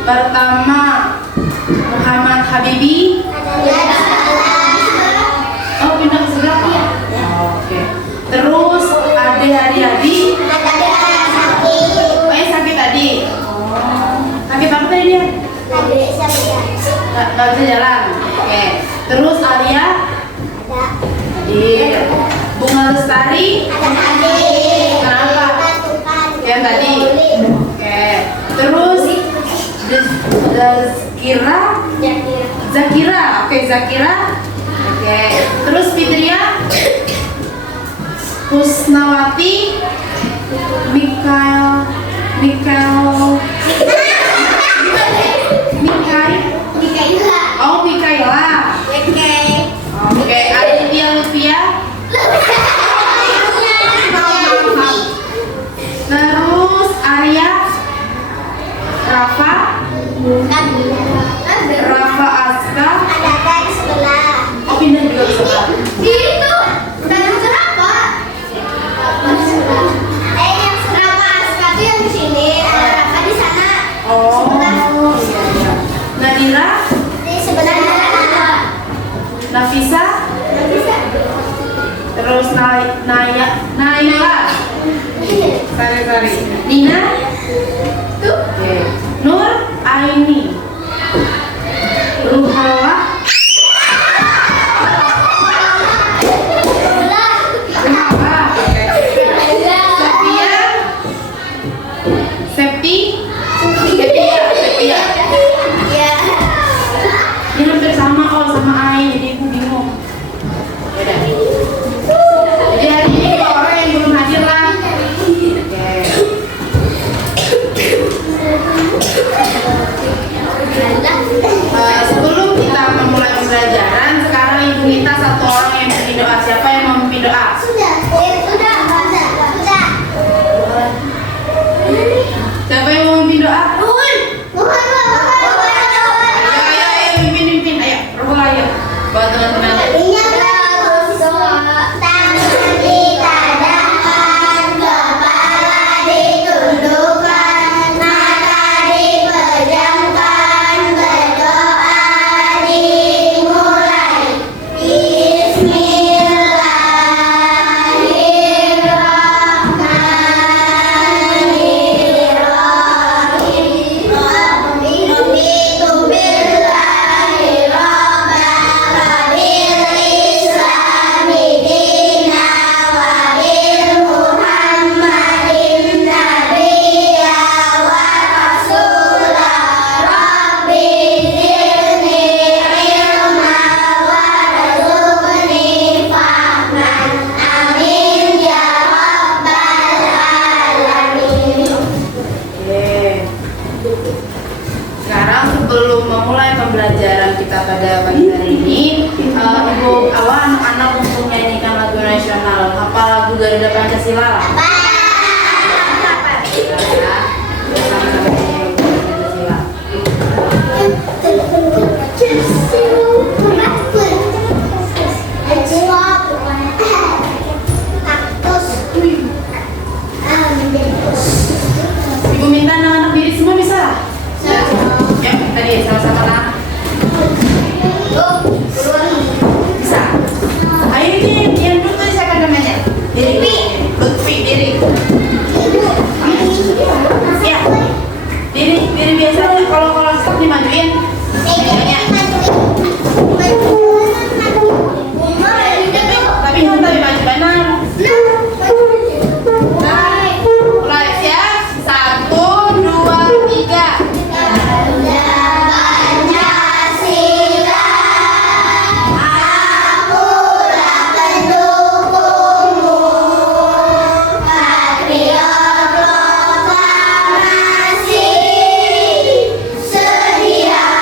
Pertama, Muhammad Habibi. Oh, pindah ke sebelah Pak? Oke. Terus Ade Haryadi. Oh, yang sakit tadi. Sakit apa tadi dia? Gak bisa jalan. Oke. Terus Alia. Hadir. Bunga Lestari. Kenapa? Yang tadi. Oke. Terus Zakira. Oke, Zakira. Oke. Terus Fitria. Husnawati. Mikael. Oh, Mikaela. Oke, Aditya Lutfia. Terus Arya. Rafa Aska. Oh, pindah juga ke sebelah. Oh, iya. Nadira. Nafisa. Terus Naila. Sorry. Nina. Oke. Nur Aini. Ruhawa. Septi. Ini hampir sama sama Ain, jadi aku bingung. Yaudah. Jadi hari ini kita orang yang belum hadir lah. Sebelum kita memulai pembelajaran, sekarang ibu minta satu orang yang memimpin doa. Siapa yang mau memimpin doa? Siapa yang mau memimpin doa? Ayo, mimpin. Ayo, Rohul, ayo. Buat teman-teman. Pembelajaran kita pada pagi hari ini, Ibu Awa anak-anak untuk menyanyikan lagu nasional. Apa lagu Garuda Pancasila? Ibu minta anak-anak diri semua bisa? Ya, tadi sama-sama lah. Bisa. Ayo ini yang dulu siapa namanya? Lutfi, Diri. Ya. Diri biasanya kalau stop dimajuin. Tapi nggak tadi maju benar. Mulai ya. 1, 2, 3. Sedia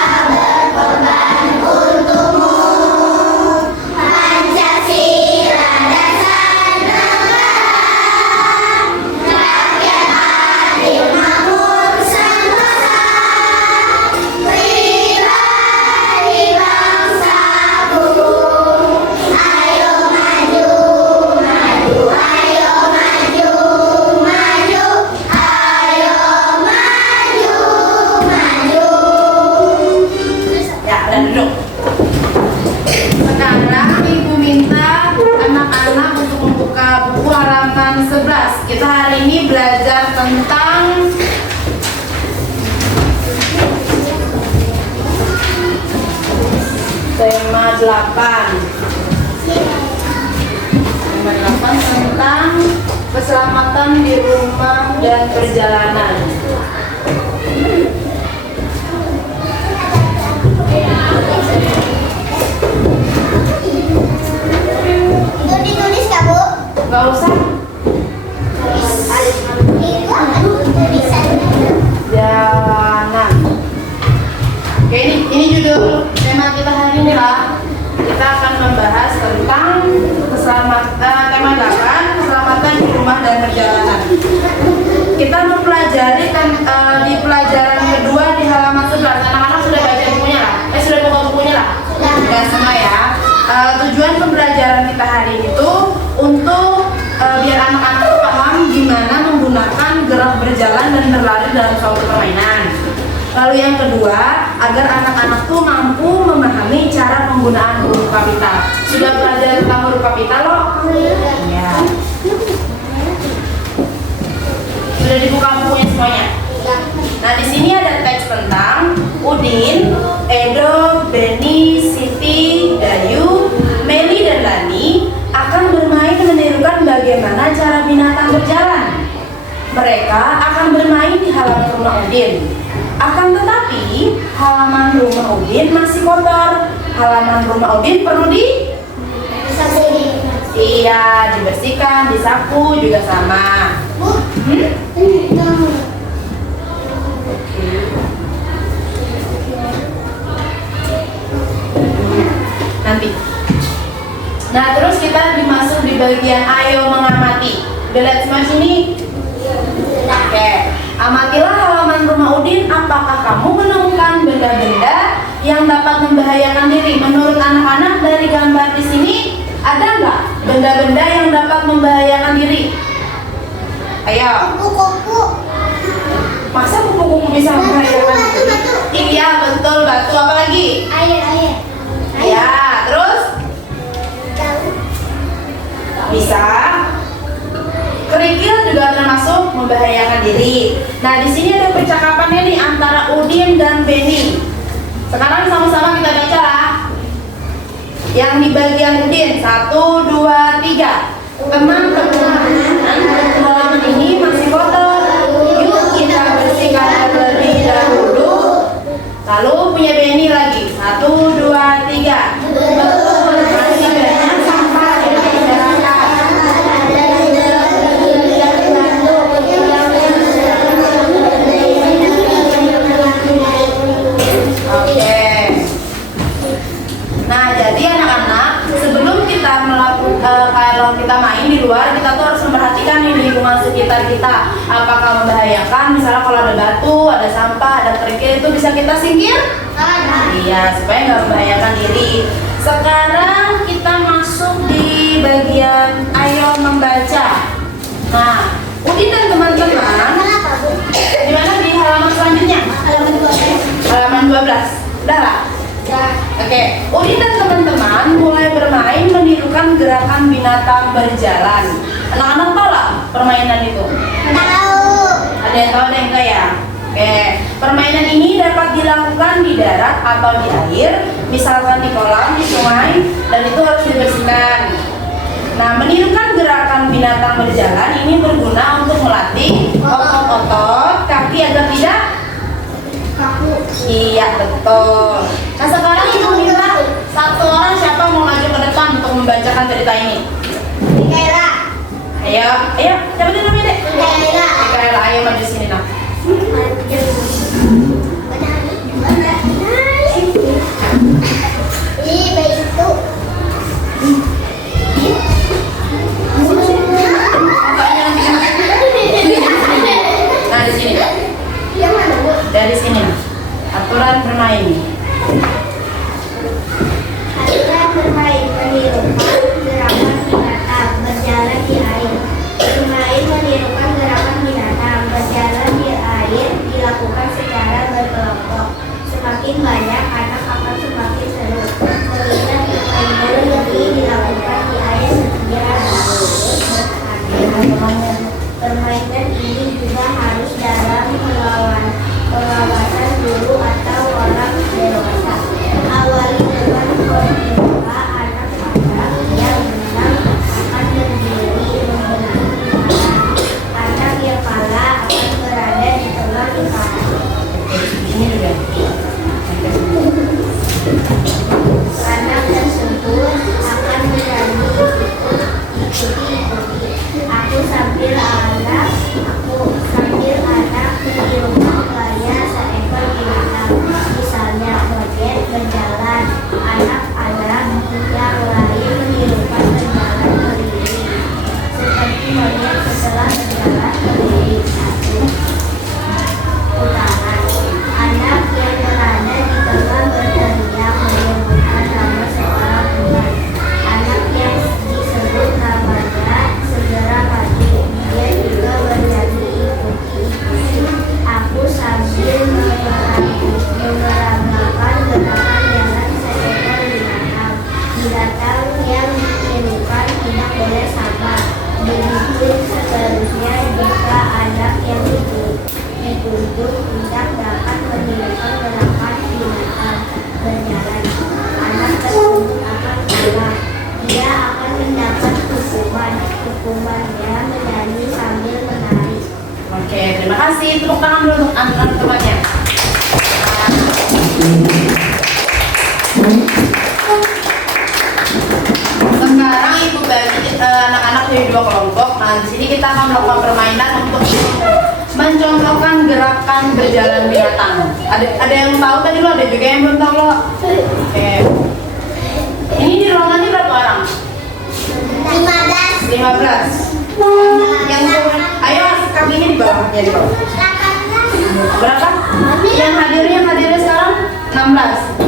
Nomor 8 tentang keselamatan di rumah dan perjalanan. Itu ditulis nggak, Bu? Gak usah. Jalanan. Oke, ini judul tema kita hari ini lah. Kita akan membahas tentang tema 8, keselamatan di rumah dan perjalanan. Kita mempelajari di pelajaran kedua di halaman 11. Anak-anak sudah baca bukunya lah? Sudah buka bukunya lah? Sudah semua ya. Tujuan pembelajaran kita hari ini tuh untuk biar anak-anak paham gimana menggunakan gerak berjalan dan berlari dalam suatu permainan. Lalu yang kedua, agar anak-anak tuh mampu memahami cara penggunaan huruf kapital. Sudah belajar tentang huruf kapital loh? Ya. Sudah dibuka bukunya semuanya? Nah, di sini ada teks tentang Udin, Edo, Beni, Siti, Dayu, Meli, dan Lani akan bermain menirukan bagaimana cara binatang berjalan. Mereka akan bermain di halaman rumah Udin. Akan tetapi, halaman rumah Udin masih kotor. Halaman rumah Udin perlu dibersihkan, disapu juga sama. Nanti. Nah, terus kita dimasuk di bagian ayo mengamati. Udah lihat semua sini? Oke. Amatilah halaman rumah Udin. Apakah kamu menemukan benda-benda yang dapat membahayakan diri? Menurut anak-anak dari gambar di sini, ada nggak benda-benda yang dapat membahayakan diri? Ayo. Kupu-kupu. Masa kupu-kupu bisa membahayakan diri? Iya, betul, batu. Apa lagi? Air. Ya, terus? Bisa. Kerikil juga termasuk membahayakan diri. Nah, di sini ada percakapannya nih antara Udin dan Beni. Sekarang sama-sama kita baca lah. Yang di bagian Udin, 1, 2, 3. Teman-teman, halaman ini masih kotor. Yuk kita bersihkan terlebih dahulu. Lalu punya Beni lagi, 1, 2, 3. Betul, masih banyak sampah di masyarakat. Oke. Nah, jadi anak-anak, sebelum kita kalau kita main di luar, kita tuh harus memperhatikan nih lingkungan sekitar kita. Apakah membahayakan? Misalnya kalau ada batu, ada sampah, ada kerikil, itu bisa kita singkir? Iya, supaya nggak membahayakan diri. Sekarang kita masuk di bagian ayo membaca. Nah, Udin dan teman-teman, di mana di halaman selanjutnya? Halaman 12. Udah lah? Oke, Udin dan teman-teman mulai bermain menirukan gerakan binatang berjalan. Anak-anak tahu lah permainan itu? Tahu. Ada yang tahu, ada yang enggak ya? Oke, permainan ini dapat dilakukan di darat atau di air, misalkan di kolam, di sungai, dan itu harus dibersihkan. Nah, menirukan gerakan binatang berjalan ini berguna untuk melatih otot-otot kaki agar tidak Kaku. Iya, betul. Nah, sekarang ibu minta satu orang siapa mau maju ke depan untuk membacakan cerita ini. Kaila. Ayo, siapa dulu Dek? Kaila. Kaila, ayo maju sini nak. Ini baik itu. Nah, di sini. Yang mana, Bu? Dari sini. Aturan bermain. Aturan bermain menirukan gerakan binatang berjalan di air. Bermain menirukan gerakan binatang berjalan di air dilakukan secara berkelompok. Semakin banyak anak akan semakin seru. Mengingat permainan ini dilakukan di air setiap permainan ini juga harus dalam pengawasan guru atau orang dewasa. Awali dengan Ini juga. Anak tersebut akan berani ikuti. Aku sambil anak menirukan gaya seekor binatang. Misalnya monyet berjalan, anak-anak yang lain menirukan berjalan keliling. Seperti monyet setelah berjalan keliling satu putaran. Anak yang berada di tengah berteriak menyebutkan nama seorang teman. Anak yang disebut namanya segera maju. Dia juga berani ikuti. Aku sambil mengeramakan gerakan jalan seekor binatang. Binatang yang ditirukan tidak boleh sabar. Begitu seterusnya jika anak yang ditunjuk tidak dapat menirukan gerakan binatang berjalan, anak tersebut akan kalah. Dia akan mendapat hukumannya menyanyi sambil menari. Oke, terima kasih. Tepuk tangan dulu untuk anak temannya. Sekarang ibu bagi anak-anak dari dua kelompok. Nah, di sini kita akan melakukan permainan untuk mencontohkan gerakan berjalan binatang. Ada yang tahu tadi lo? Ada juga yang belum tahu lo? Oke. Ini di ruangan ini berapa orang? 15. Yang ayo kakinya di bawahnya di bawah. Berapa? Yang hadirnya sekarang 16.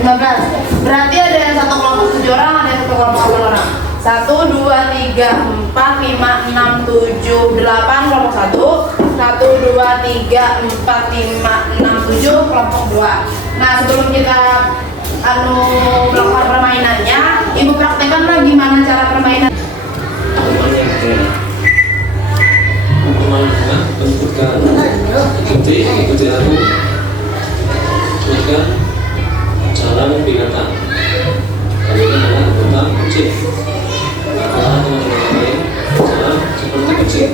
15. Berarti ada yang satu kelompok 7 orang, ada yang satu kelompok 8 orang. 1, 2, 3, 4, 5, 6, 7, 8 kelompok 1. 1, 2, 3, 4, 5, 6, 7 kelompok 2. Nah, sebelum kita melakukan permainannya, ibu praktekkan lah gimana cara permainan. Permainan bentukkan ikuti aku sebutkan jalan binatang. Kalian adalah anggota kucing. Maka teman-teman lain jalan seperti kucing.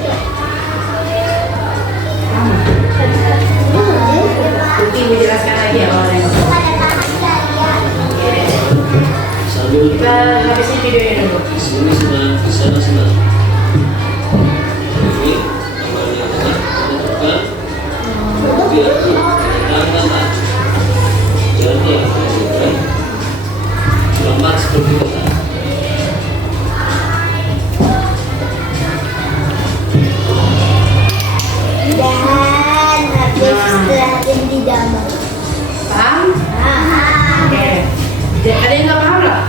Nanti ibu jelaskan lagi ya awalnya. Sambil Kita habisin videonya dulu. di sini senang, di sana senang. Ini gambar yang tengah menentukan ikuti aku kata-kata. Jalannya dengan lembat seperti kata. Dan habis istirahatin di damai. Paham? Oke. Ada yang nggak paham lah?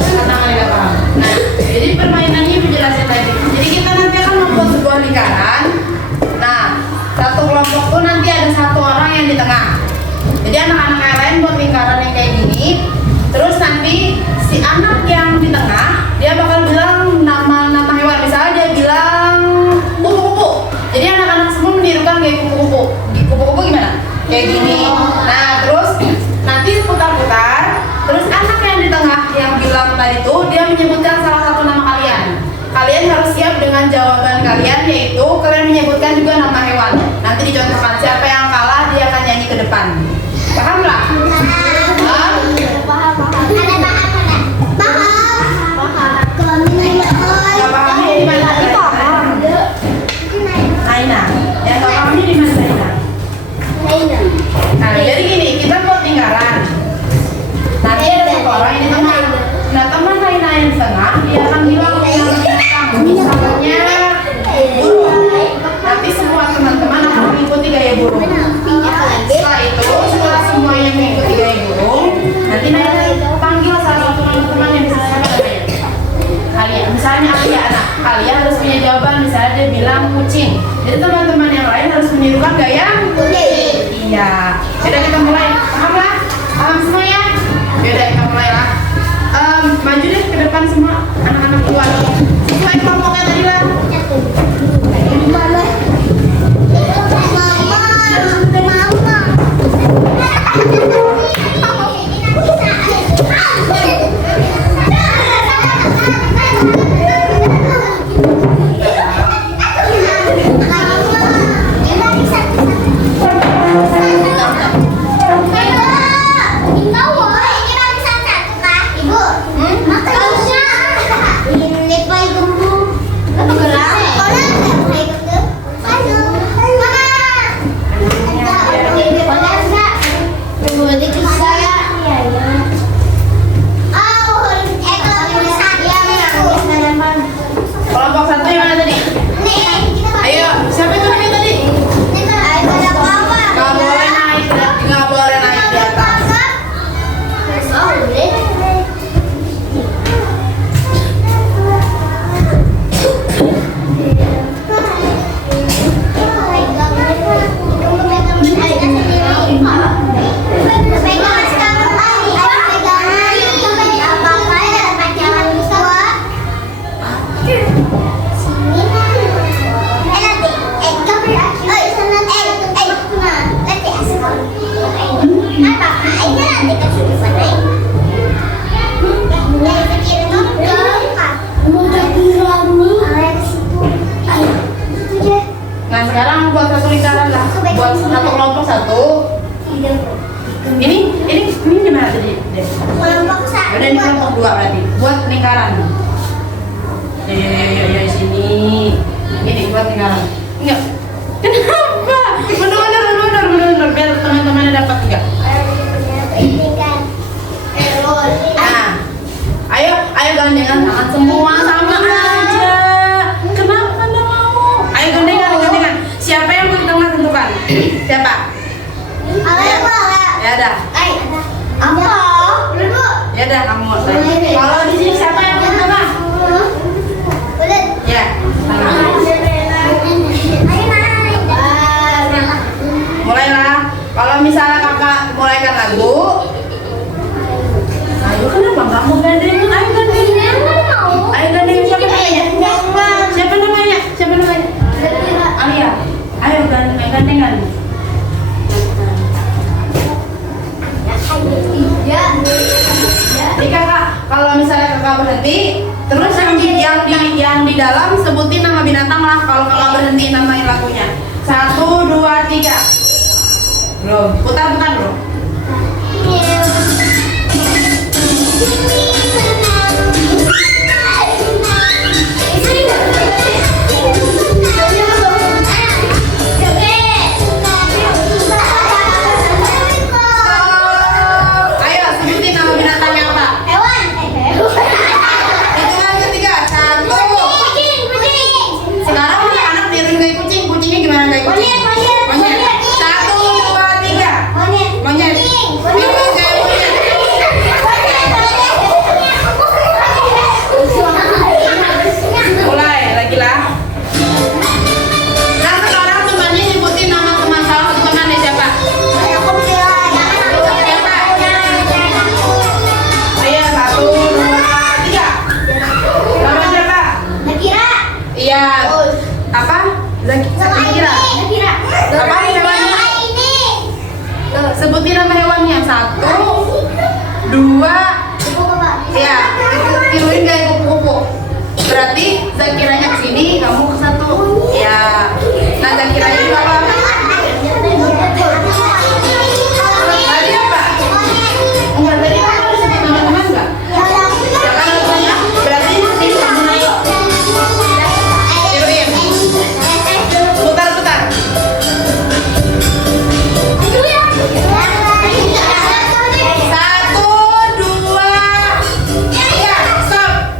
Kata nggak paham. Nah, jadi permainannya ibu jelasin lagi. Jadi kita nanti akan membuat sebuah lingkaran. Nah, satu kelompok tuh nanti ada satu orang yang di tengah. Jadi anak-anak yang lain buat lingkaran yang kayak gini. Terus nanti si anak yang di tengah dia bakal bilang nama-nama hewan. Misalnya dia bilang kupu-kupu. Jadi anak-anak semua menirukan kayak kupu-kupu. Kupu-kupu gimana? Kayak gini. Nah, terus nanti putar-putar. Terus anak yang di tengah yang bilang tadi tuh dia menyebutkan salah satu nama kalian. Kalian harus siap dengan jawaban kalian, yaitu kalian menyebutkan juga nama hewan. Nanti dicontohkan siapa yang kalah dia akan nyanyi ke depan. Paham lah? Paham? Gak pahamnya di mana? Aina. Yang gak pahamnya di mana Aina? Nah, jadi gini, kita buat lingkaran. Nanti ada satu orang yang di tengah. Nah, teman Aina yang di tengah dia akan bilang yang misalnya burung. Nanti semua teman-teman akan mengikuti gaya burung. Setelah itu, setelah semuanya mengikuti gaya burung, nanti Aina panggil salah satu teman-teman yang bisa siapa namanya. Kalian, misalnya Alia, anak kalian harus punya jawaban. Misalnya dia bilang kucing, jadi teman-teman yang lain harus menirukan gaya kucing. Iya. Sudah kita mulai, paham lah? Paham semua ya? Yaudah kita mulai lah. Maju deh ke depan semua anak-anak keluar. Sesuai kelompoknya tadi lah. Sekarang buat satu lingkaran lah. Buat satu kelompok satu. Ini gimana tadi? Kelompok satu. Udah ini kelompok dua berarti. Buat lingkaran. Ya sini. Ini buat lingkaran. Enggak. Kenapa? Bener. Biar teman-temannya dapat enggak? Ini kan error. Nah, ayo gandengan tangan semua sama aja. Kenapa nggak mau? Ayo gandengan. Siapa yang di tengah tentukan? Siapa? Ya dah. Apa? Dulu. Ya dah kamu. Kalau di sini siapa yang di tengah? Udah. Ya. Mulailah. Kalau misalnya kakak mulaikan lagu, ayo kenapa nggak mau gandengan? Ayo gandengan. Ayo gandengan siapa namanya? Siapa namanya? Alia. Ayo gandengan. Jadi kakak, kalau misalnya kakak berhenti, terus yang di dalam sebutin nama binatang lah. Kalau kakak berhenti namain lagunya. 1, 2, 3. Bro, putar bro. Ayo sebutin nama binatangnya apa? Hitungan ketiga. 1. Sekarang anak-anak tiruin kayak kucing. Kucingnya gimana kayak kucing? Monyet. 1, 2, 3. Monyet. Tiruin kayak monyet. Mulai lagi lah. Nah sekarang temannya nyebutin nama teman salah satu temannya siapa? Siapa? Ayo 1, 2, 3. Nama siapa? Iya. Apa? Zakira. Apa hewannya? Sebutin nama hewannya. 1, 2. Ya, tiruin kayak kupu-kupu. Berarti Zakiranya kesini, kamu ke 1. Ya. Nah Zakiranya juga apa? Tadi apa? Enggak, tadi kamu harus sebut nama teman enggak? Ya kan namanya? Berarti ini kamu naik. Tiruin. Putar. 1, 2, 3. Stop.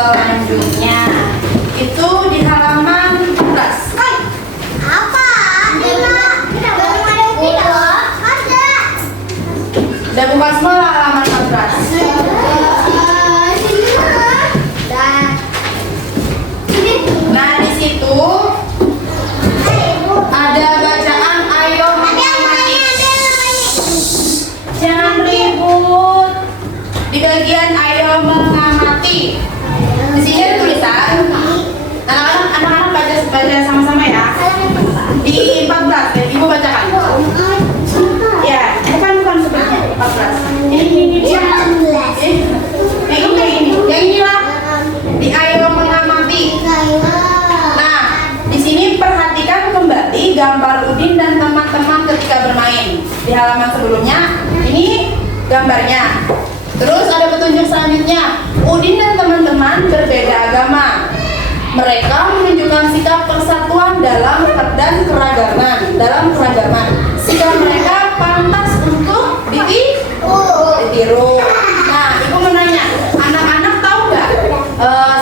selanjutnya itu di halaman 14. Apa? Ada. Udah buka semua lah halaman 14. Nah, di situ ada bacaan ayo mengamati. Jangan ribut. Di bagian ayo mengamati. Di sini ada tulisan. Anak-anak baca sama-sama ya. Di 14, ya, Ibu bacakan. Ya, bukan sebenarnya 14. Ini dia. Yang inilah. Di ayo mengamati. Nah, di sini perhatikan kembali gambar Udin dan teman-teman ketika bermain. Di halaman sebelumnya, ini gambarnya. Terus ada petunjuk selanjutnya. Udin dan teman-teman berbeda agama. Mereka menunjukkan sikap persatuan dan keragaman. Sikap mereka pantas untuk ditiru. Nah, Ibu menanya, anak-anak tahu nggak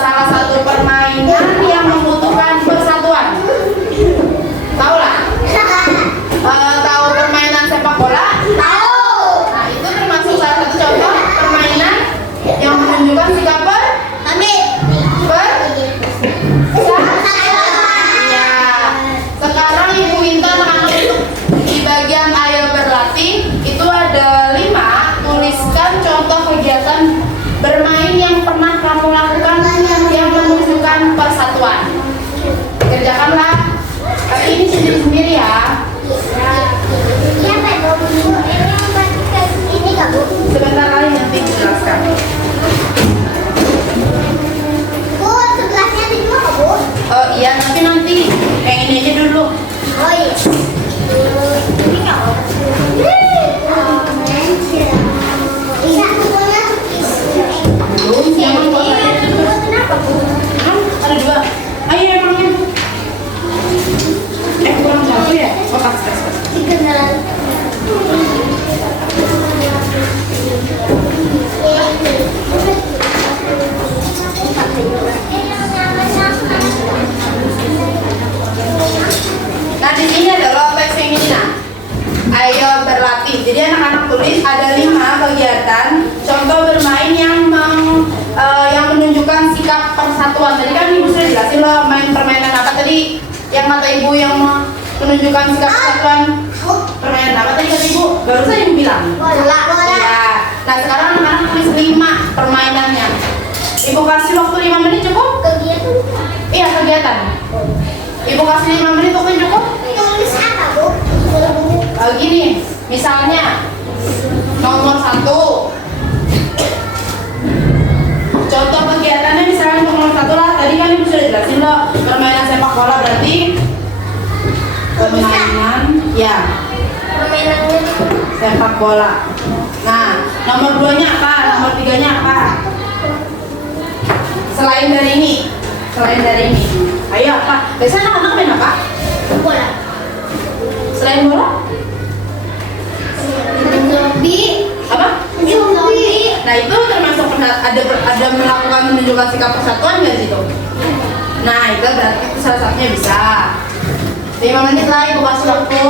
salah satu permainan yang membutuhkan persatuan? Tahu lah? Tahu permainan sepak bola? Tahu. Nah, itu termasuk salah satu contoh permainan yang menunjukkan sikap Iya. Sekarang Ibu minta anak-anak untuk di bagian ayo berlatih itu ada 5. Tuliskan contoh kegiatan bermain yang pernah kamu lakukan yang menunjukkan persatuan. Kerjakanlah. Tapi ini sendiri-sendiri ya. Sebentar kali nanti dijelaskan. Oh iya, tapi nanti yang ini aja dulu. Oh iya. Ini nggak apa. Belum, jangan Kenapa, Bu? ada 2. Ayo emangnya. Kurang 1 ya? Oh, pas. Dikenal. Nah, di sini ada loh teks yang ini. Nah, ayo berlatih. Jadi anak-anak tulis ada 5 kegiatan contoh bermain yang menunjukkan sikap persatuan. Tadi kan Ibu sudah jelasin loh main permainan apa tadi yang kata Ibu yang menunjukkan sikap persatuan. Permainan apa tadi kata Ibu? Baru saja Ibu bilang. Bola. Ya. Nah, sekarang anak-anak tulis 5 permainannya. Ibu kasih waktu 5 menit cukup? Kegiatan. Iya, kegiatan. Ibu kasih 5 menit waktu cukup? Tulis apa, Bu? Gini, misalnya nomor 1. Contoh kegiatannya misalnya nomor 1 lah. Tadi kan Ibu sudah jelasin loh, permainan sepak bola berarti permainan ya Permainannya sepak bola. Nah, nomor 2-nya apa? Nomor 3-nya apa? Selain dari ini. Ayo apa? Biasanya anak-anak main apa? bola. Selain bola? Zombie. Apa? Zombie. Nah, itu termasuk ada melakukan menunjukkan sikap persatuan nggak di situ? Nah, itu berarti itu salah satunya bisa. 5 menit lah Ibu kasih waktu.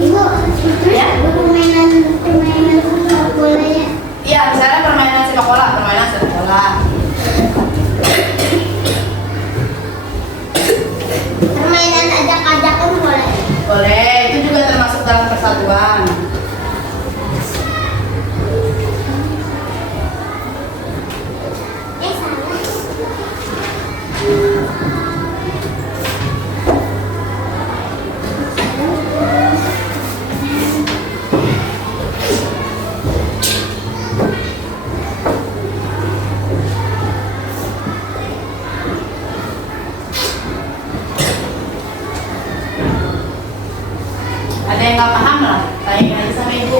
Ibu, Ya? permainan sepak bola ya. Iya, misalnya permainan sepak bola. Permainan ajak-ajakan boleh. Boleh, itu juga termasuk dalam persatuan. Salah. Ada yang nggak paham lah, tanya aja sama Ibu.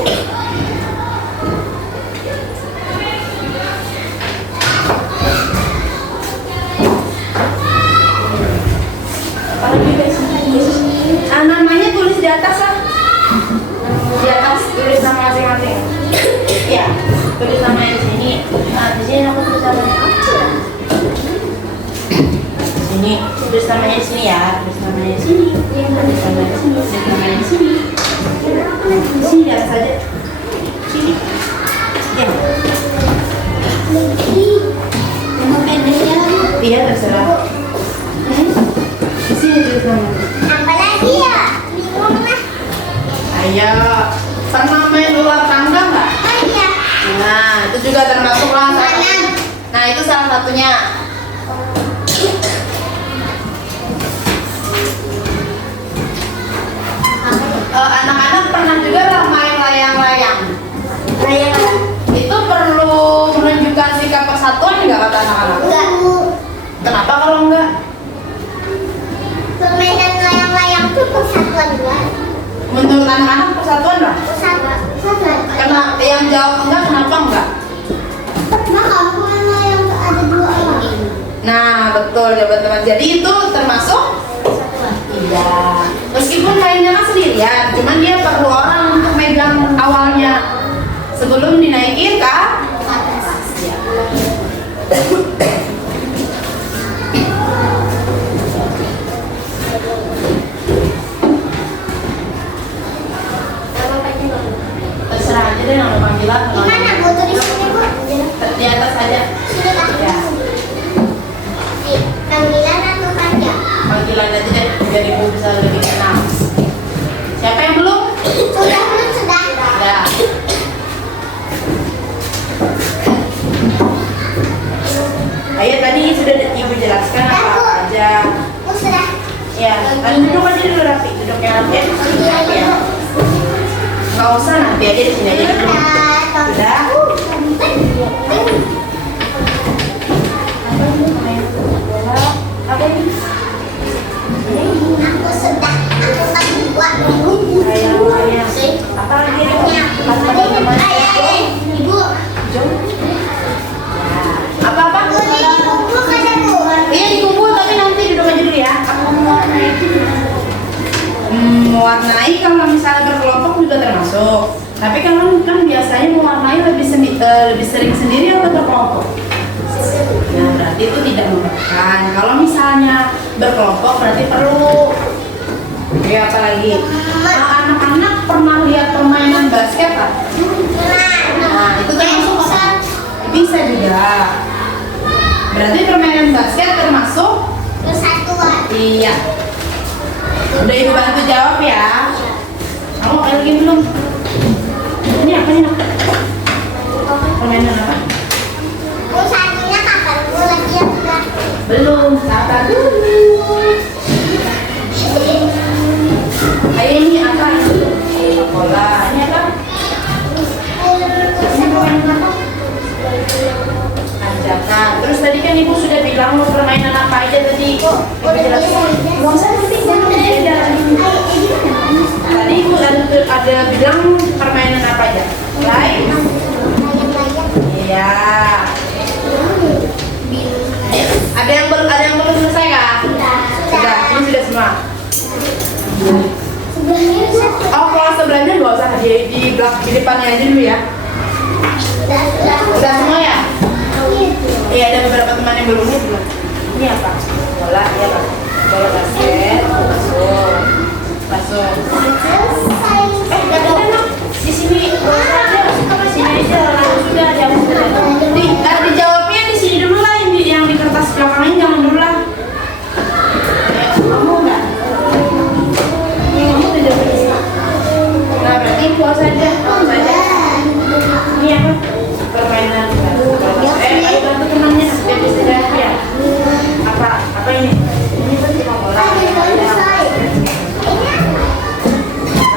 Namanya tulis di atas lah. Di atas tulis nama masing-masing. Ya, tulis namanya di sini. sini. Nah, di sini aku tulis namanya. Sini, tulis namanya di sini ya. Tulis namanya di sini. Tulis namanya di sini. Tulis namanya di sini. Di sini lihat saja. Sini. Ya. Mau pendeknya Iya terserah. Di sini tulis namanya. apa lagi ya? Bingung lah. Ayo, pernah main ular tangga nggak? Oh iya. Nah, itu juga termasuk lah. Mana? Nah, itu salah satunya. Anak-anak pernah juga lah main layang-layang. Layang. Itu perlu menunjukkan sikap persatuan nggak kata anak-anak? Enggak. Kenapa kalau enggak? Permainan layang-layang itu persatuan dua. Menurut anak-anak persatuan lah. Persatuan. Karena yang jawab enggak, kenapa enggak? Nah, kalau main layang ada dua orang. Nah, betul jawaban teman. Jadi itu termasuk? Persatuan. Iya. Meskipun mainnya kan sendirian, cuman dia perlu orang untuk megang awalnya sebelum dinaikin ke atas. Ya. Terserah aja deh nama panggilan. Di mana Bu? Tulis sini Bu. Di atas aja. Sini Pak. Ya. Di panggilan atau panjang? Panggilan aja deh biar ibu bisa lebih kenal. Siapa yang belum? Sudah belum sudah. Ya. Ayo tadi sudah ibu jelaskan apa aja. Oh, sudah. Ya, tadi duduk aja dulu rapi, duduk yang rapi ya. Rapi ya. Nggak usah nanti aja di sini aja dulu. Sudah. Apa ini? Aku sudah. Aku kan buat Ayah. Apa lagi ya? Pas teman-teman. Ibu. Jom. Apa-apa? Kumpul kada Bu? Iya dikumpul tapi nanti duduk aja dulu ya. Aku mau warnai itu. Mewarnai kalau misalnya berkelompok juga termasuk. Tapi kalau kan biasanya mewarnai lebih sering sendiri atau berkelompok? Nah berarti itu tidak menekan. Kalau misalnya berkelompok berarti perlu. Ya apa lagi? Anak-anak pernah lihat permainan basket tak? Nah itu termasuk apa? Bisa juga. Berarti permainan basket termasuk? Persatuan. Iya. Udah ibu bantu jawab ya. Kamu apa lagi belum? Ini apa nih? Permainan apa? Bu, satunya kapan Bu lagi yang sudah? Belum. Sabar dulu. Ayo ini apa? Bola. Ini apa? Ini permainan apa? Ajakan. Terus tadi kan ibu sudah bilang mau permainan apa aja tadi? Ibu jelaskan. Nggak usah nanti aja. Tadi ibu ada bilang permainan apa aja? Lain. Iya. Ada yang belum selesai kah? Sudah. Ini sudah semua. Sebelumnya satu. Oh, kalau sebelahnya nggak usah di depannya aja dulu ya. Udah semua ya? Iya, ada beberapa teman yang belum lihat belum. Ini apa? Bola, ya Pak. Bola basket, masuk. Nggak ada nak. Di sini aja, di sini aja. Langsung sudah jawab sudah. Dijawabnya di sini dulu lah, yang di kertas belakangnya jangan dulu lah. Kamu nggak? Kamu tidak bisa. Nah berarti puas saja, puas saja. Ini apa? Permainan. Ayo bantu temannya biar bisa jawab ya. Apa ini? Ini tuh cuma bola.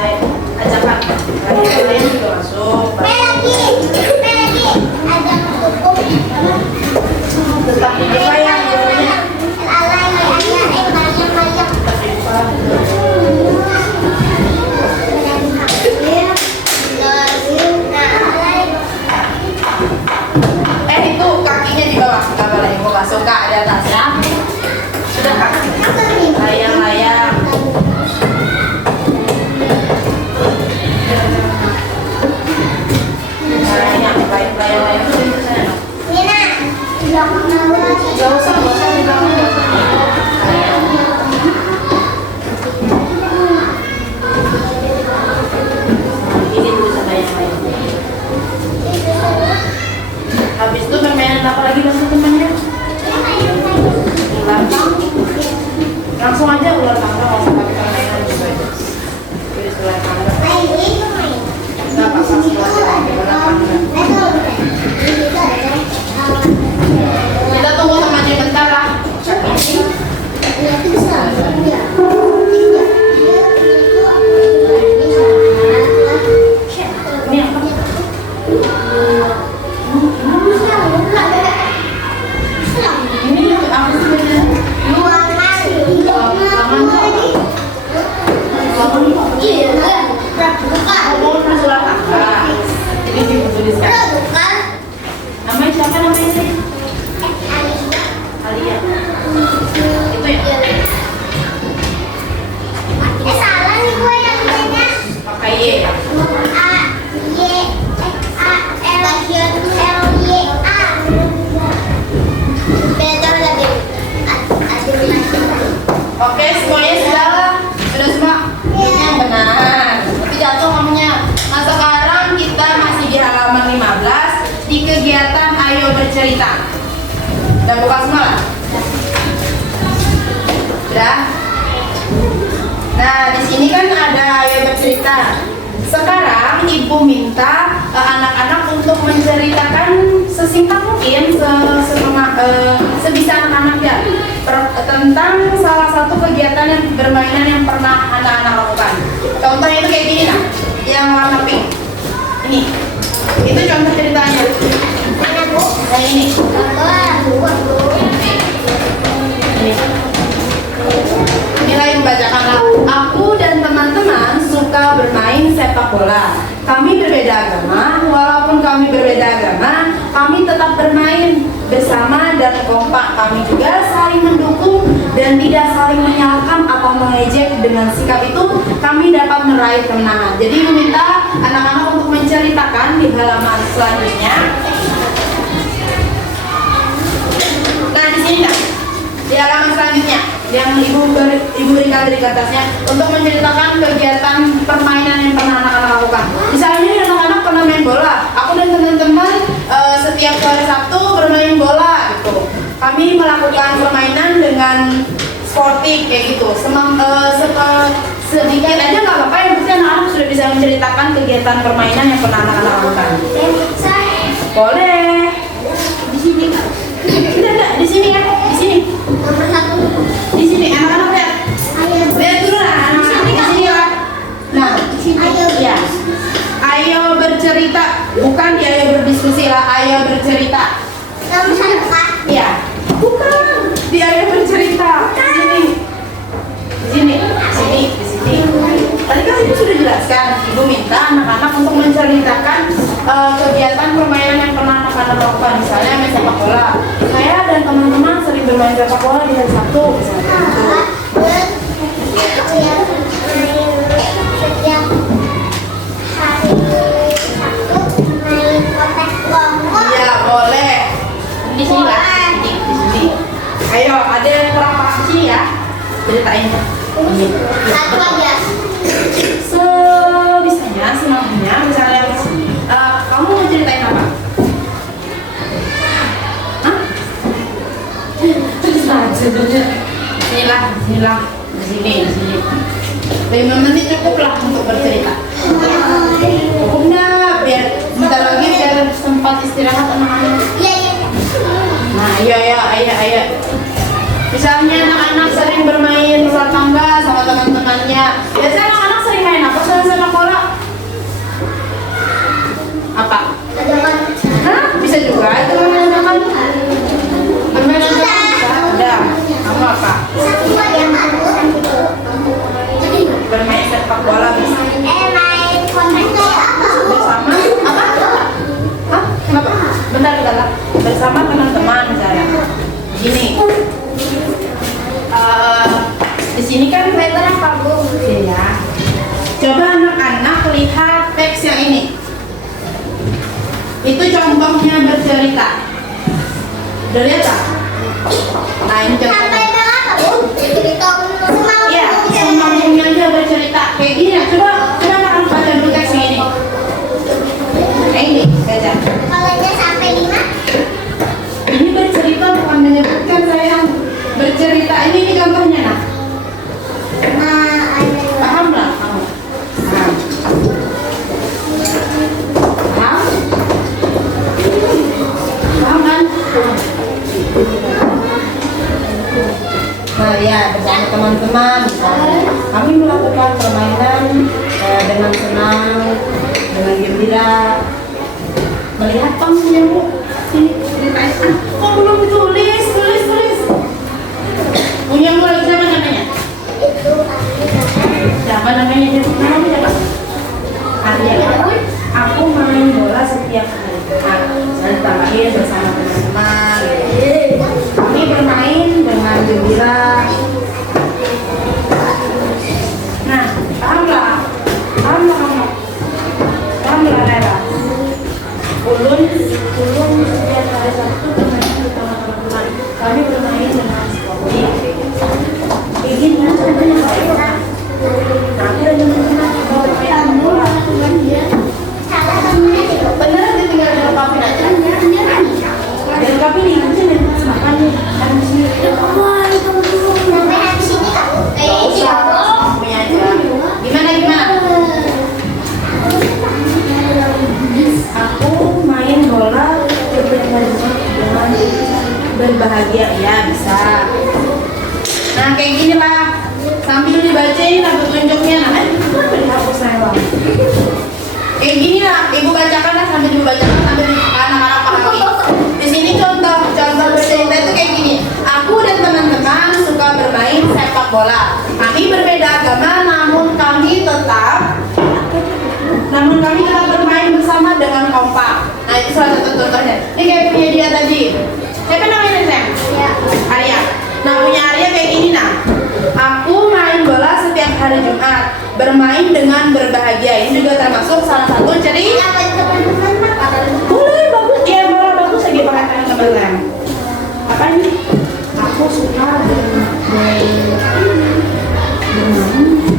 Ayo, ajak Pak. Kalian juga masuk. Lagi. lagi bantu temannya. Belakang. Langsung aja ular tangga, nggak usah pakai permainan gitu aja. Jadi ular tangga. Nggak pasang semua aja di belakang. Kita tunggu temannya bentar lah. Ini apa? Ini apa sebenarnya? Oh, surat tangga. Jadi dituliskan. Namanya siapa namanya ini? Alia. Itu ya? Salah nih gue yang bacanya. Pakai Y ya? Oke, semuanya sudah lah. Sudah semua? Yang benar. Tapi jatuh kamunya. Nah, sekarang kita masih di halaman 15 di kegiatan Ayo Bercerita. Udah buka semua lah? Sudah? Nah, di sini kan ada Ayo Bercerita. Sekarang ibu minta anak-anak untuk menceritakan sesingkat mungkin, sebisa anak-anak ya, tentang salah satu kegiatan yang bermainan yang pernah anak-anak lakukan. Contohnya itu kayak gini nah, yang warna pink. Ini, itu contoh ceritanya. Nah ini. Inilah yang membacakan aku dan teman-teman suka bermain sepak bola. Kami berbeda agama, walaupun kami berbeda agama, kami tetap bermain bersama dan kompak. Kami juga saling mendukung dan tidak saling menyalahkan atau mengejek. Dengan sikap itu, kami dapat meraih kemenangan. Jadi meminta anak-anak untuk menceritakan di halaman selanjutnya. Nah di sini nah, di halaman selanjutnya yang ibu berikan dari atasnya untuk menceritakan kegiatan permainan yang pernah anak-anak lakukan. Misalnya ini anak-anak pernah main bola. Aku dan teman-teman setiap hari Sabtu bermain bola gitu. Kami melakukan permainan dengan sportif kayak gitu. Sedikit aja nggak apa-apa, yang penting anak-anak sudah bisa menceritakan kegiatan permainan yang pernah anak-anak lakukan. Boleh. Di sini. Tidak, di sini ya, di sini. Nomor 1. Di sini anak-anak lihat. Lihat dulu lah anak-anak. Di sini ya. Nah, ya. Ayo bercerita, bukan di ayo berdiskusi lah, ayo bercerita. Nomor 1 Kak. Ya. Bukan di ayo bercerita. Di sini. Di sini. Di sini. Tadi kan ibu sudah jelaskan, ibu minta anak-anak untuk menceritakan kegiatan permainan yang pernah anak-anak lakukan. Misalnya main sepak bola. Saya dan teman-teman sering bermain sepak bola di hari Sabtu misalnya. Iya boleh. Di sini lah. Di sini. Ayo, ada yang kurang pas di sini ya. Ceritain. Satu aja. Sebisanya, semampunya, misalnya kamu mau ceritain apa? Hah? Sinilah, di sini. 5 menit cukup lah untuk bercerita. Cukup enggak? Biar bentar lagi biar sempat istirahat anak-anak. Nah, ayo. Misalnya anak-anak sering bermain bola tangga sama teman-temannya. Biasanya anak-anak sering main apa selain sepak bola? Apa? Hah? Bisa juga itu teman-teman. Bermain aja bisa. Udah. Kamu apa? Bermain sepak bola bisa. Bersama apa? Hah? Kenapa? Bentar. Bersama teman-teman misalnya. Gini. Di sini kan kelihatan apa Bu? Ya. Coba anak-anak lihat teks yang ini. Itu contohnya bercerita. Udah lihat tak? Nah ini contohnya. Iya, semampunya aja bercerita. Kayak gini ya. Coba anak-anak baca dulu teks yang ini. Kayak ini, baca. Kalau dia sampai 5? Ini teman-teman. Misalnya, kami melakukan permainan dengan senang, dengan gembira. Melihat kamu yang ini kok belum ditulis, tulis. Punya mulai siapa namanya? Siapa namanya? Namanya siapa? Arya. Aku main bola setiap hari. Saya tambahin bersama teman-teman. Kami bermain dengan gembira. Nah, pahamlah kamu. Pahamlah Nela. Ulun setiap hari Sabtu bermain bersama teman-teman. Kami bermain dengan sekolah. Ingin contohnya apa? Aku dan teman-teman bermain bola. Beneran tinggal dilengkapin aja. Dilengkapin nih, aja nih. Makan nih. Habis ini. Sampai habis ini kamu Punya aja. Gimana? Aku main bola setiap hari dengan berbahagia. Ya, bisa. Nah, kayak gini lah. Sambil dibacain lagu tunjuknya. Nah, kenapa dihapus saya? Kayak gini lah, ibu bacakan lah sambil ibu bacakan sambil anak-anak pahami. Di sini contoh bercerita itu kayak gini. Aku dan teman-teman suka bermain sepak bola. Kami berbeda agama, namun kami tetap bermain bersama dengan kompak. Nah, itu salah satu contohnya. Ini kayak punya dia tadi. Siapa namanya Sam? Ya. Arya. Nah, punya Arya kayak gini nah. Aku main bola setiap hari Jumat, bermain dengan berbahagia. Ini juga termasuk salah satu cerita. Teman-teman makan. Boleh, bagus. Ya, bola bagus lagi pakai teman-teman. Apa ini? Aku suka bermain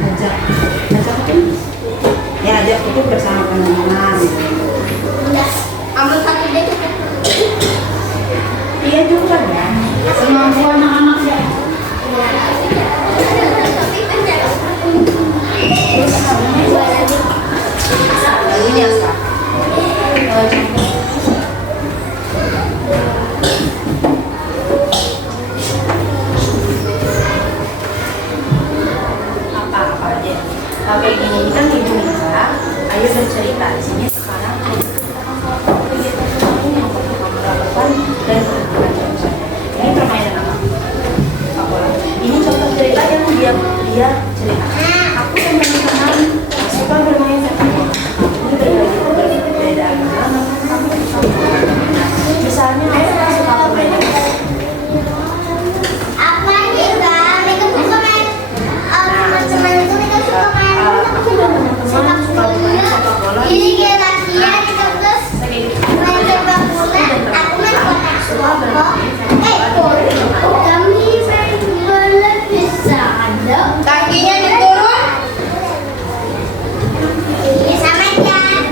ajak ya ajak itu bersama teman-teman. Ambil satu deh. Iya juga ya. Semampu anak-anak ya. Ini apa? Apa aja? Kayak gini ini kan ibu Nisa. Ayo bercerita di sini sekarang. Kegiatan yang pernah kamu lakukan dan ini permainan apa? Ini contoh cerita yang dia cerita. Aku dan teman-teman suka bermain sepak bola. Ini berbeda agama, kamu suka bermain. Misalnya, saya suka bermain apa? Apa juga? Mereka suka main. Teman-teman itu mereka suka main. Aku dan teman-teman suka bermain sepak bola. Ini kita latihan kita terus main sepak bola. Aku main kotak suara. Kami main bola bisa ada. Kakinya diturun. Bisa main kan?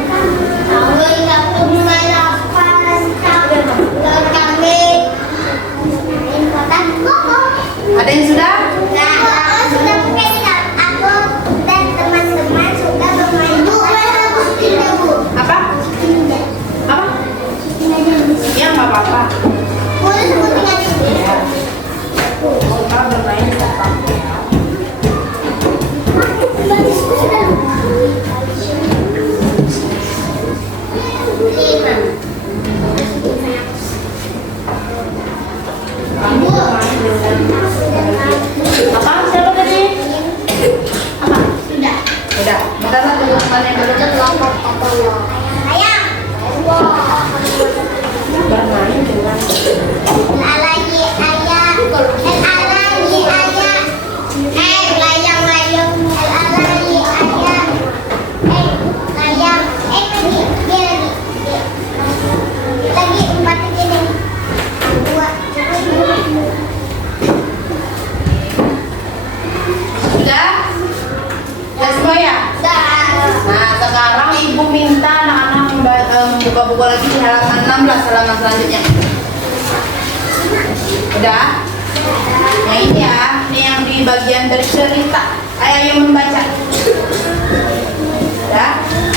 Tahun 38 tahun kami main kotak koko. Ada yang sudah? Nah, sudah punya kita. Aku dan teman-teman sudah bermain bola. Apa? Apa? Ya nggak apa-apa. Boleh sebutin aja. Ya. Suka bermain sepak bola. Kamu bermain dengan apa? Siapa tadi? Apa? Sudah. Udah. Bentar satu teman yang baru Ayam. bermain dengan Lagi ayam. Lagi ayam. Layang-layang. Lagi ayam. Layang. Lagi. Dia lagi. Lagi 4 ini. 2. Sudah? Sudah semua ya? Nah, sekarang ibu minta anak-anak membuka buku lagi di halaman 16, halaman selanjutnya. Udah? Yang ini ya, ini yang di bagian bercerita. Ayo yang membaca. Udah?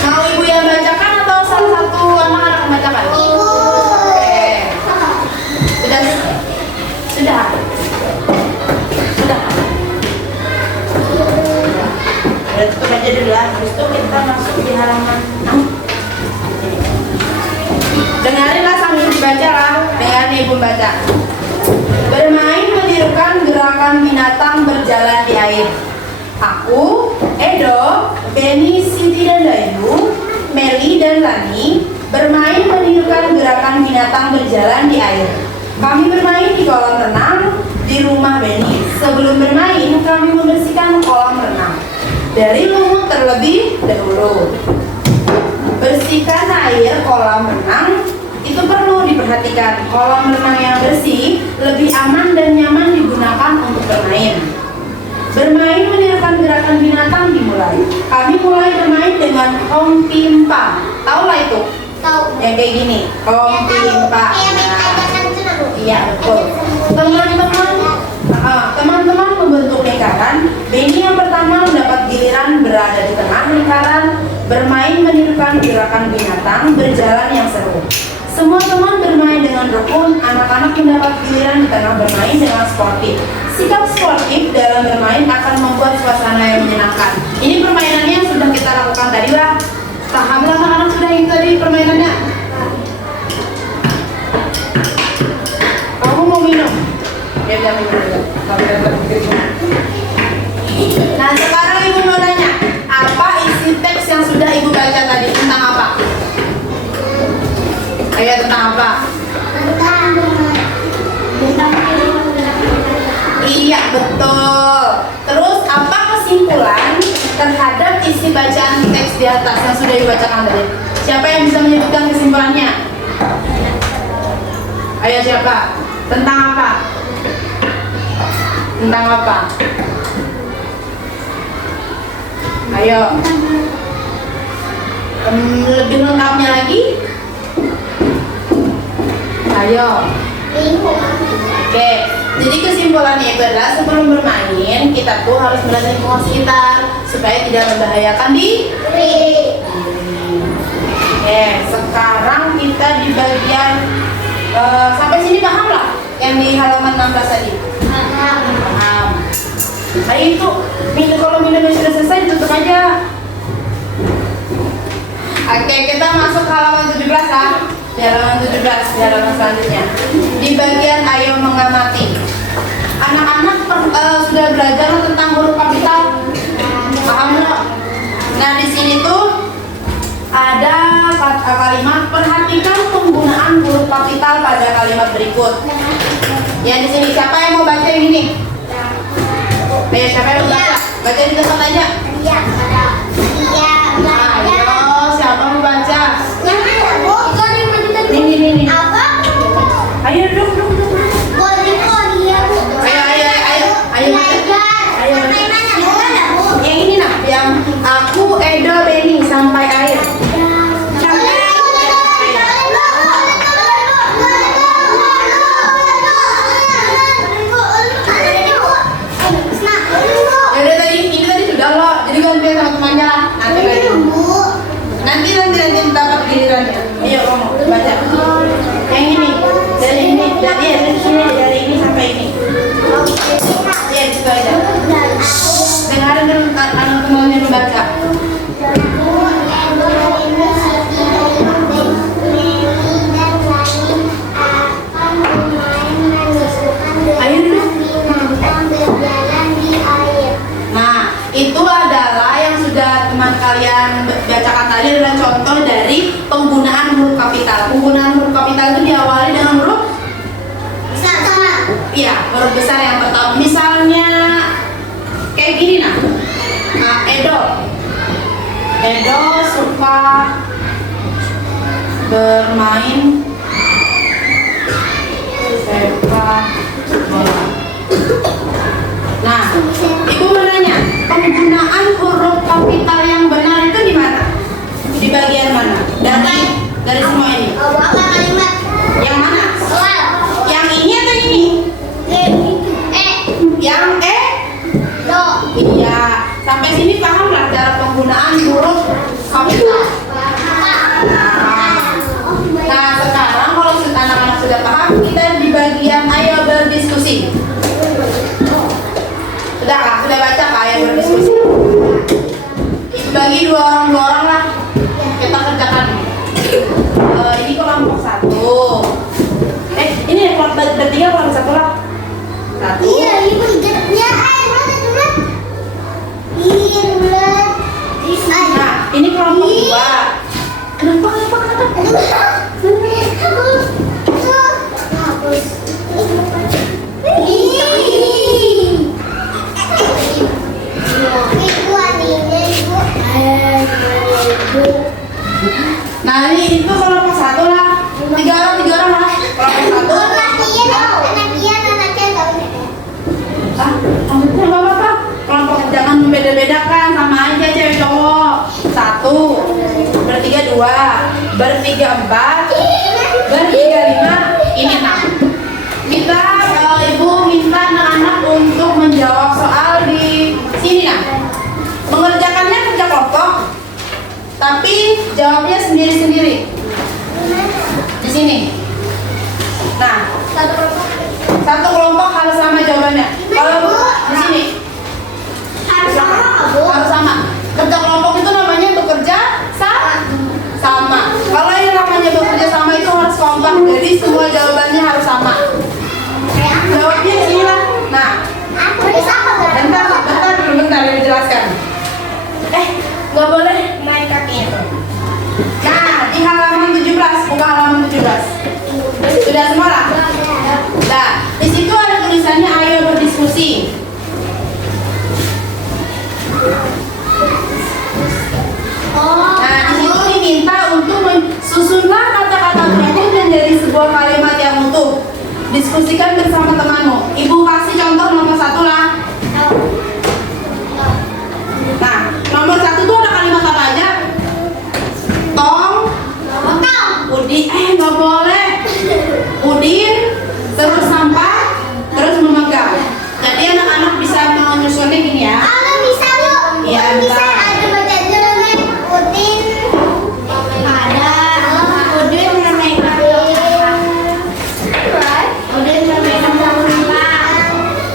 Mau ibu yang bacakan atau salah satu anak-anak membacakan? Ibu. Oke. Sudah? Sudah? Sudah? Dengarinlah sambil dibaca lah. Dengarin ibu baca. Bermain menirukan gerakan binatang berjalan di air. Aku, Edo, Benny, Siti dan Dayu, Meli dan Lani bermain menirukan gerakan binatang berjalan di air. Kami bermain di kolam renang di rumah Benny. Sebelum bermain, kami membersihkan kolam renang dari lumut terlebih dahulu. Bersihkan air kolam renang itu perlu diperhatikan. Kolam renang yang bersih lebih aman dan nyaman digunakan untuk bermain. Bermain menirukan gerakan binatang dimulai. Kami mulai bermain dengan kompimpa. Tahu lah itu? Tahu. Yang kayak gini, kompimpa. Iya betul. Teman-teman membentuk lingkaran. Benny yang pertama mendapat giliran berada di tengah lingkaran, bermain menirukan gerakan binatang berjalan yang seru. Semua teman bermain dengan rukun. Anak-anak mendapat giliran di tengah bermain dengan sportif. Sikap sportif dalam bermain akan membuat suasana yang menyenangkan. Ini permainannya yang sudah kita lakukan tadi lah. Paham lah anak-anak sudah ini tadi permainannya. Kamu mau minum? Ya udah minum dulu. Nah sekarang ibu mau nanya, apa isi teks yang sudah ibu baca tadi? Tentang apa? Ayo tentang apa? Iya betul. Terus apa kesimpulan terhadap isi bacaan teks di atas yang sudah dibacakan tadi? Siapa yang bisa menyebutkan kesimpulannya? Ayo siapa? Tentang apa? Tentang apa? Ayo. Lebih lengkapnya lagi? Ayo. Oke, jadi kesimpulannya itu adalah sebelum bermain kita tuh harus melihat lingkungan sekitar supaya tidak membahayakan diri. Oke, sekarang kita di bagian sampai sini paham lah yang di halaman 16 tadi. Paham. Nah itu kalau minumnya sudah selesai ditutup aja. Oke, kita masuk ke halaman 17 lah. Di halaman 17, di halaman selanjutnya. Di bagian ayo mengamati. Anak-anak sudah belajar tentang huruf kapital. Paham nggak? Nah di sini tuh ada kalimat perhatikan penggunaan huruf kapital pada kalimat berikut. Ya di sini siapa yang mau baca yang ini? Ayo siapa yang mau baca? Baca di tempat aja. Iya, ada. Iya, Ayo siapa mau baca? yang mana, Bu? Ini. Apa? Ayo duduk. Iya, Bu. Ayo. Sampai mana, Bu? Yang ini nah, yang aku, Edo, Benny sampai air. Ya udah tadi, ini tadi sudah loh. Jadi gantian sama temannya lah. Nanti lagi. Nanti dapat gilirannya. Ayo kamu baca. Yang ini, dari sini, dari ini sampai ini. Ya itu aja. Dengarin teman-temannya membaca. Ayo dulu. Nah, itu adalah yang sudah teman kalian bacakan tadi adalah contoh dari penggunaan huruf kapital. Penggunaan huruf kapital itu diawali dengan huruf iya, huruf besar yang pertama. Misalnya kayak gini nah. Nah, Edo suka bermain sepak bola. Nah, ibu mau nanya, penggunaan huruf kapital yang benar itu di mana? Di bagian mana? Dari semua ini. Yang mana? Yang ini atau ini? Yang iya. Sampai sini paham lah cara penggunaan huruf kapital. Nah, sekarang kalau anak-anak sudah paham, kita di bagian ayo berdiskusi. Sudah baca kah ayo berdiskusi? Bagi dua orang lah kita kerjakan. Ini kelompok 1. Kelompok satu. Ah, maksudnya nggak apa-apa. Kelompok jangan membeda-bedakan, sama aja cewek cowok. 1, bertiga 2, bertiga 4, bertiga 5, ini 6. Kita kalau ibu minta anak-anak untuk menjawab soal di sini nah. Mengerjakannya kerja kelompok, tapi jawabnya sendiri-sendiri. Di sini. Nah, satu kelompok harus sama jawabannya. Kalau di sini harus sama. Kerja kelompok itu namanya bekerja sama. Kalau yang namanya bekerja sama itu harus kompak. Jadi semua jawabannya harus sama. Jawabnya ini lah. Nah, bentar ibu jelaskan. Nggak boleh naik kakinya. Nah, di halaman 17, buka halaman 17. Sudah semua lah? Nah, di situ ada tulisannya ayo berdiskusi. Nah, di situ diminta untuk susunlah kata-kata berikut menjadi sebuah kalimat yang utuh. Diskusikan bersama temanmu. Ibu kasih contoh nomor 1 lah. Nah, nomor 1 tuh ada kalimat apa aja? Udin, nggak boleh. Udin, terus sampah, terus memegang. Jadi anak-anak bisa menyusunnya gini ya. Iya, bentar.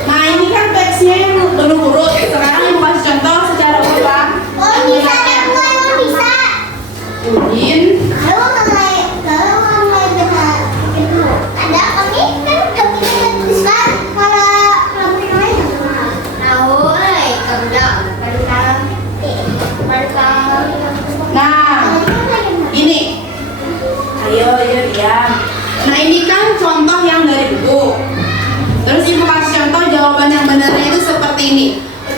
Nah, ini kan teksnya yang urut. Sekarang ibu kasih contoh secara ulang. Udin, nah ini ayo diam. Nah, ini kan contoh yang dari buku. Terus ibu kasih contoh jawaban yang benarnya itu seperti ini.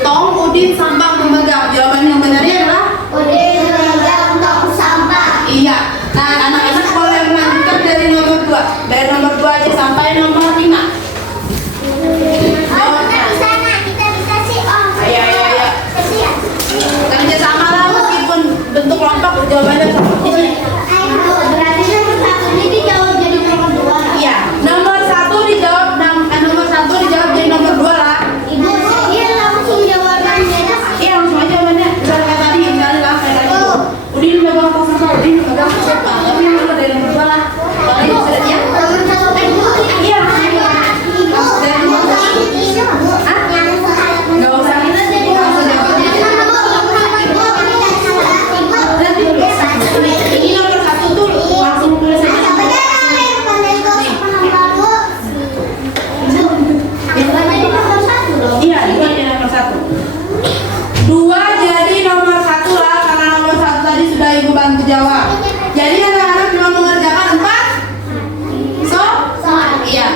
Tong, Udin, sampah, memegang. Jawaban yang benarnya adalah iya. Nah, anak-anak boleh melanjutkan dari nomor 2. Dari nomor 2 aja sampai nomor 5. Ayo. Kerja sama lah meskipun bentuk kelompok jawabannya seperti ini. Iya, nomor 1 dijawab jadi nomor 2 lah. Iya, langsung aja jawabannya. Udah kayak tadi, misalnya lah kayak tadi. Udin megang apa? Udin megang apa? Tapi yang nomor dari nomor 2 lah. Kalau ini sudah ya? Iya. Dari nomor 1. Nggak usah jawabannya. Ini nomor 1 tuh langsung tulis aja. Iya, 2 jadi nomor 1. 2 jadi nomor 1 lah, karena nomor 1 tadi sudah ibu bantu jawab. Jadi anak-anak cuma mengerjakan 4. Iya.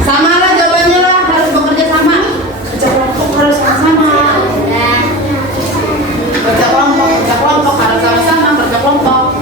Sama lah jawabannya lah, harus bekerja sama. Kerja kelompok harus sama. Kerja kelompok harus sama-sama, kerja kelompok.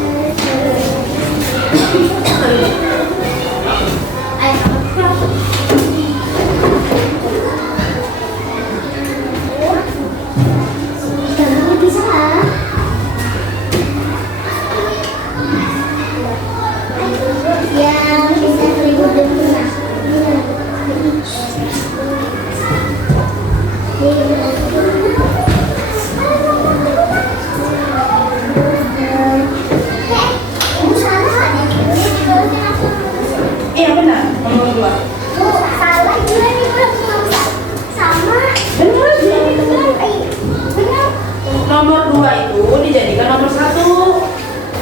Iya benar, nomor 2. Nomor 2 itu dijadikan nomor 1.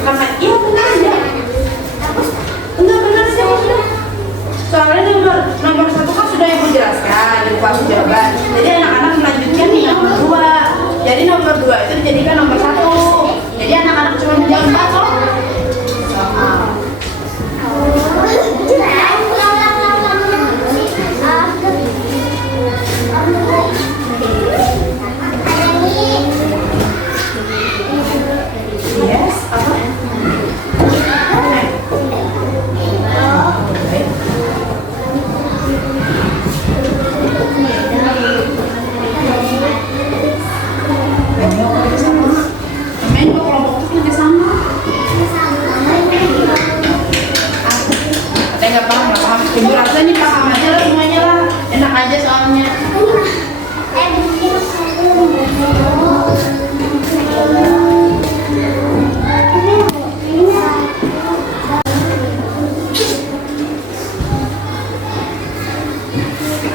Karena iya benar aja. Enggak benar sih sudah. Soalnya nomor 1 kan sudah ibu jelaskan, ibu kasih jawaban. Jadi anak-anak melanjutkan di nomor 2. Jadi nomor 2 itu dijadikan nomor 1. Jadi anak-anak cuma menjawab 4 kok. Sama. Yes, apa? Ibu rasa ini paham aja lah semuanya lah. Enak aja soalnya.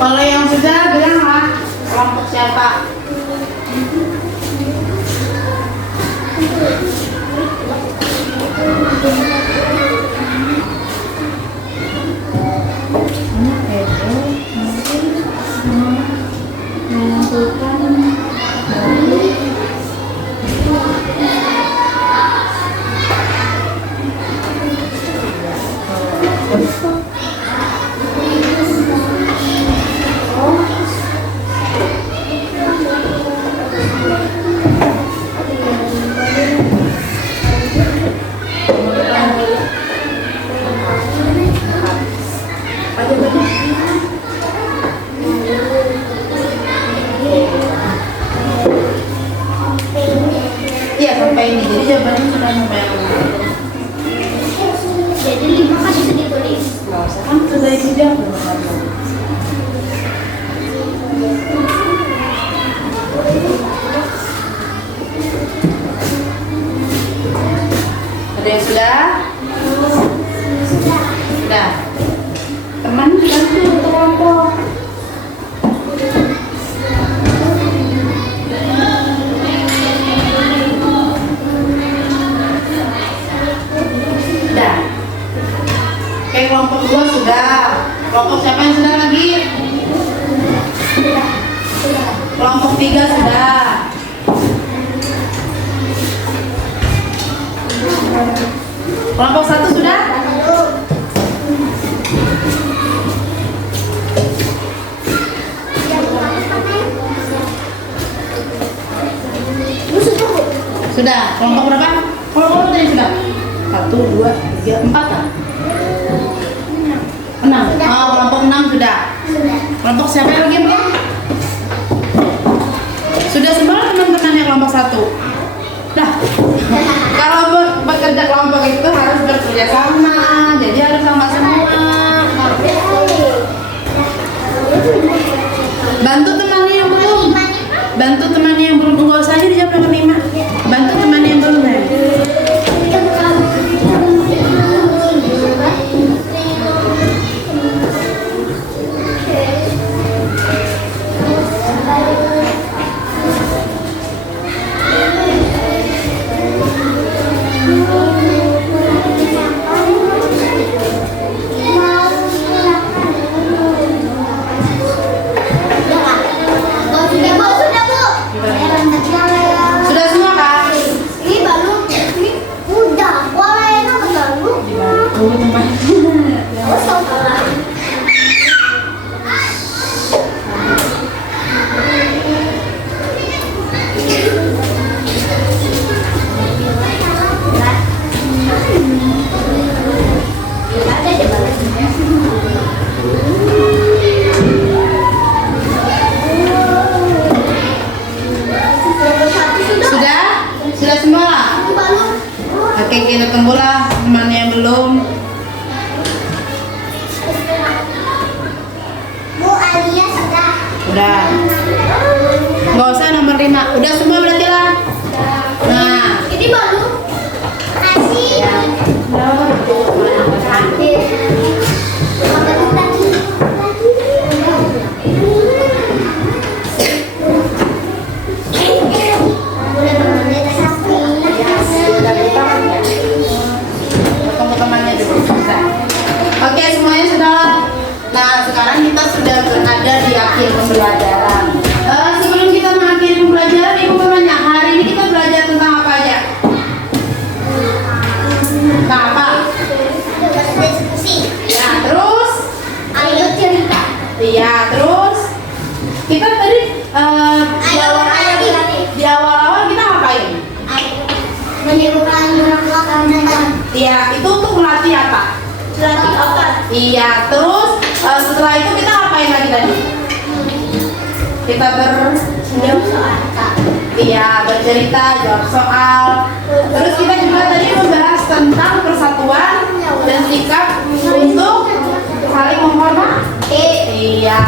Kalau yang sudah bilang lah kelompok siapa. Iya sampai ini, jadi jawabannya sudah sampai yang Jadi 5 kan bisa ditulis. nggak usah kan sudah ini dia ada yang sudah? Sudah. Teman bantu kelompok. Sudah. Oke, kelompok 2 sudah. Kelompok siapa yang sudah lagi? Kelompok 3 sudah. Kelompok 1 sudah? Sudah. Kelompok berapa? Kelompok tadi sudah? 1, 2, 3, 4 kan? 6. Oh, kelompok 6 sudah. Kelompok siapa yang lagi yang belum? Sudah semua teman-teman yang kelompok 1. Nah, kalau bekerja kelompok itu harus bekerja sama, jadi harus sama semua. Bantu temannya yang belum. Bantu temannya yang belum. Enggak usah aja dijawab yang kelima. Bantu temannya yang belum ya. Sudah semua kak? Sudah? Sudah semua lah? Oke, kita tunggulah teman yang belum. Bu Alia sudah. Udah. Nggak usah nomor 5. Udah semua berarti lah. Nah. Ini baru. Kasih. Ketemu temannya dulu. Sudah. Oke, semuanya sudah. Nah, sekarang kita sudah berada di akhir pembelajaran. Sebelum kita mengakhiri pembelajaran, Ibu bertanya, hari ini kita belajar tentang apa aja? Tentang apa? Diskusi. Ya, terus? Ayo cerita. Iya, terus? Kita tadi di awal-awal kita ngapain? Menyuruhkan melakukan mental. Iya, itu untuk melatih apa? Latih otot. Iya, terus setelah itu kita ngapain lagi tadi? Kita Jawab soal. iya, bercerita, jawab soal. Terus kita juga tadi membahas tentang persatuan dan sikap untuk saling menghormati. Iya.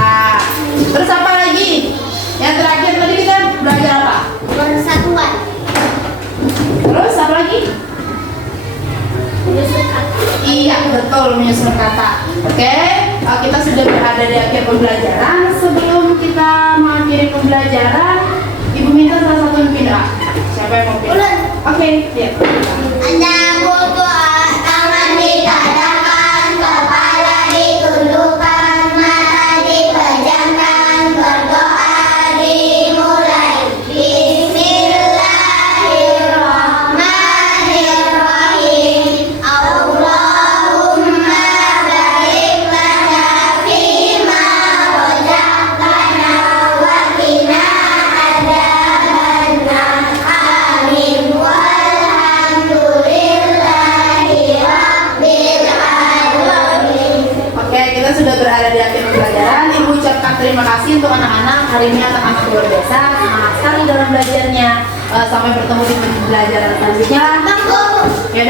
Terus apa lagi? Yang terakhir tadi kita belajar apa? Persatuan. Terus apa lagi? Menyusun kata. Iya, betul, menyusun kata. Oke, kita sudah berada di akhir pembelajaran. Sebelum kita mengakhiri pembelajaran, Ibu minta salah satu yang pindah. Siapa yang mau pindah? Ulun. Oke, lihat. Anda berdoa, tangan didadakan, kepala ditundukkan, mata dipejamkan, berdoa dimulai. Bismillahirrahmanirrahim. Allahumma barik lana fima razaqtana wa qina adzabannar. Amin. Walhamdulillahi rabbil alamin. Oke, kita sudah berada di akhir pembelajaran. Ibu ucapkan terima kasih untuk anak-anak. Hari ini anak-anak luar biasa, semangat sekali dalam belajarnya. Sampai bertemu di pembelajaran selanjutnya. Tunggu. Ya.